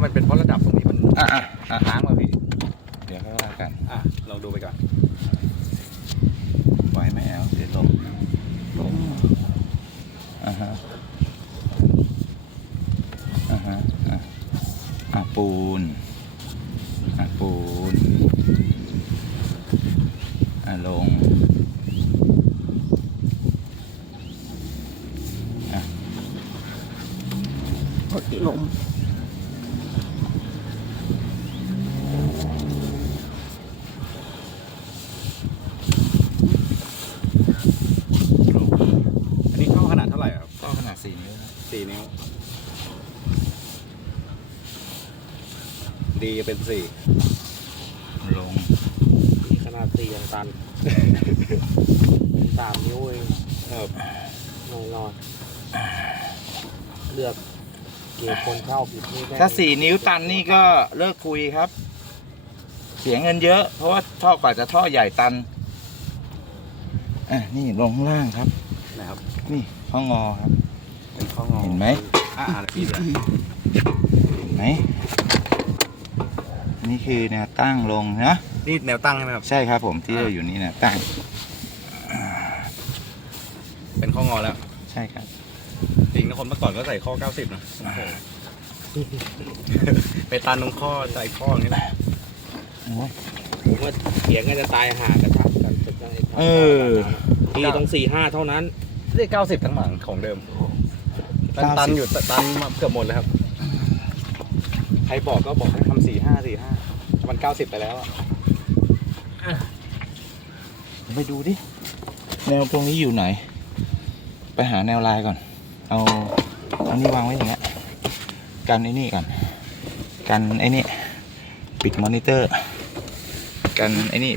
ว่ามันเป็นเพราะระดับตรงนี้มันอะอะอะค้างมาพี่ เดี๋ยวค่อยว่ากันอะลองดูไปก่อนไหวไหมแอลเดี๋ยวลงลงอ่าฮะอ่าฮะอะอะปูนอะปูนอะลงอะ ลม อันนี้เข้าขนาดเท่าไหร่ครับ ก็ขนาด สี่นิ้วนะสี่นิ้ว ดีจะเป็นสี่ลงมีขนาดสี่ยังตันเป็นสามนิ้วเองเออน้อยนอนๆเลือกเกียร์คนเข้าผิดนี่แม่งถ้าสี่นิ้วตันนี่ก็เลิกคุยครับ เสียเงินเยอะ เพราะว่าท่อกว่าจะท่อใหญ่ตันอะนี่ลงข้างล่างครับ นะครับ นี่ข้องอครับ เป็นข้องอเห็นไหมอ่าอ่าพี่เลยเห็นไหมนี่คือแนวตั้งลงนะนี่แนวตั้งใช่ไหมครับ ใช่ครับผมที่เราอยู่นี่แนวตั้ง เป็นข้องอแล้ว ใช่ครับ จริงนะคนเมื่อก่อนก็ใส่ข้อ 90 นะโอ้โหไปตันตรงข้อใจข้ออย่างนี้แหละผมว่าเถียงกันจะตายห่ากระทับกันจะได้เออทีต้องสี่ห้าเท่านั้นเรียก90ทั้งหลังของเดิม ตันตันอยู่ตันมาเกือบหมดเลยครับ ใครบอกก็บอกให้ทำสี่ห้าสี่ห้ามัน90ไปแล้วอะไปดูดิ แนวตรงนี้อยู่ไหน ไปหาแนวลายก่อน เอาเอานี่วางไว้อย่างเงี้ยกันไอ้นี่ก่อน กันไอ้นี่ ปิดมอนิเตอร์ กันไอ้นี่